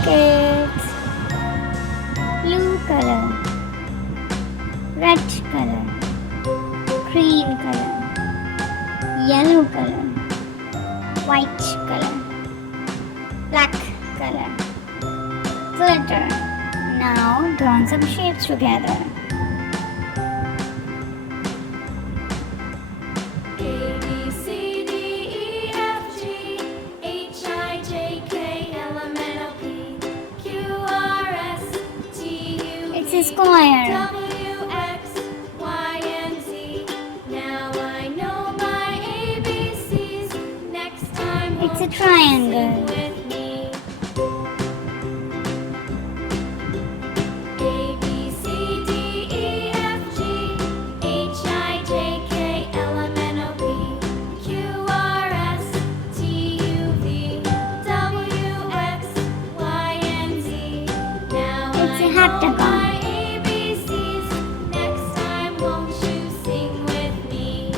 kids. Blue color, red color, green color, yellow color, white color, black color, glitter. Now draw some shapes together. It's a square. W, X, Y, and Z. Now I know my ABCs. Next time It's a won't you triangle. sing with me? A, B, C, D, E, F, G, H, I, J, K, L, M, N, O, P, Q, R, S, T, U, V, W, X, Y, and Z. Now It's a I know heptagon. my ABCs. Next time won't you sing with me?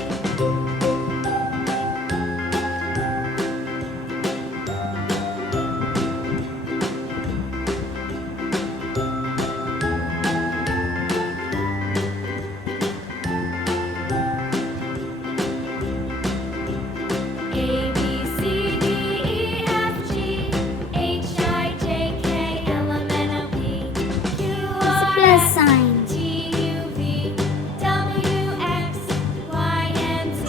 A, B, C, D, E, F, G, H, I, J, K, L, M, N, O, P, Q, It's a R, plus S, sign. T, U, V, W, X, Y, and Z.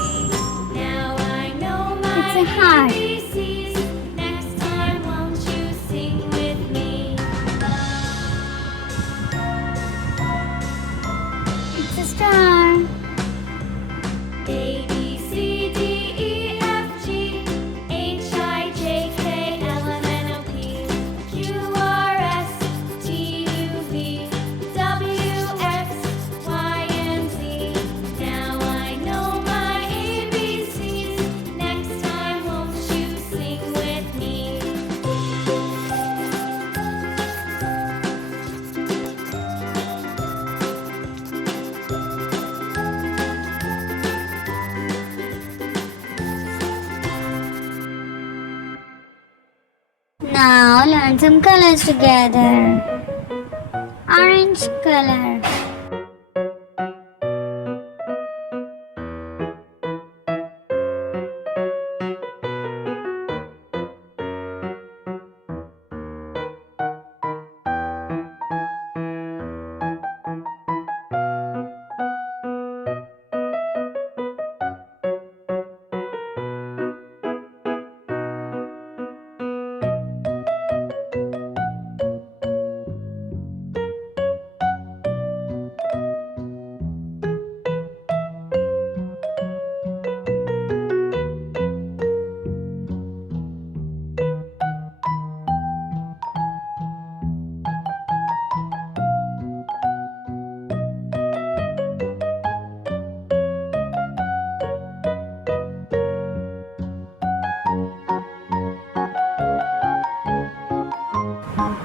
Now I know my It's a heart. ABCs. Next time won't you sing with me? It's a star. A, B, C, D, E, F, G, H, I, J, K, L, M, N, O, P, Q, R, S, T, U, V, W, X, Y, and Z. Now I know my ABCs. Next time won't you sing with me? Now learn some colors together. Orange color,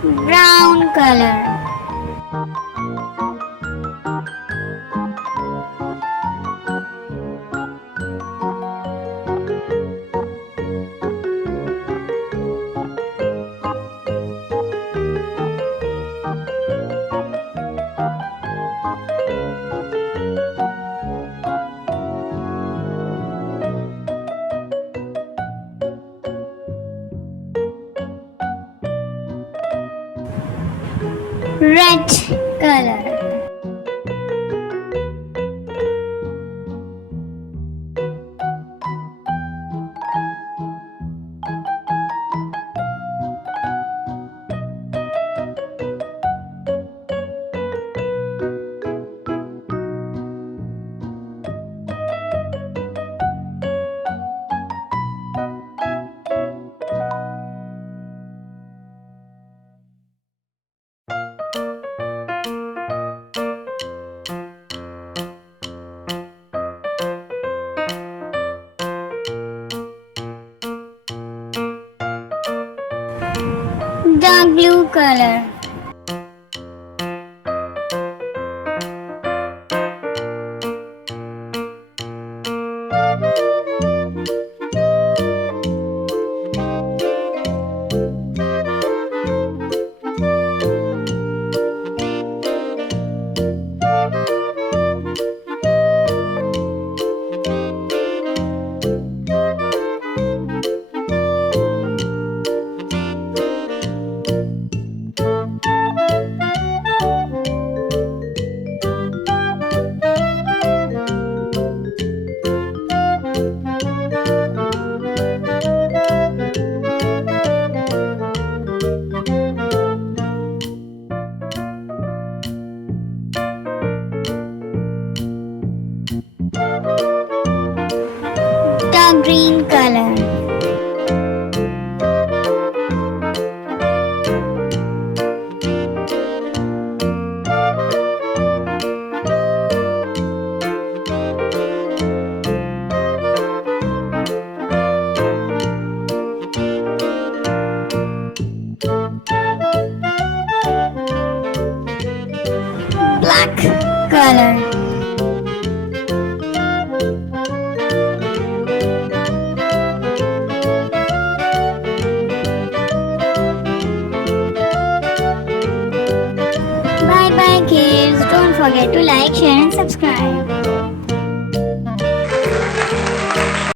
brown color, red color, dark blue color, Black color. Bye bye kids. Don't forget to like, share and subscribe.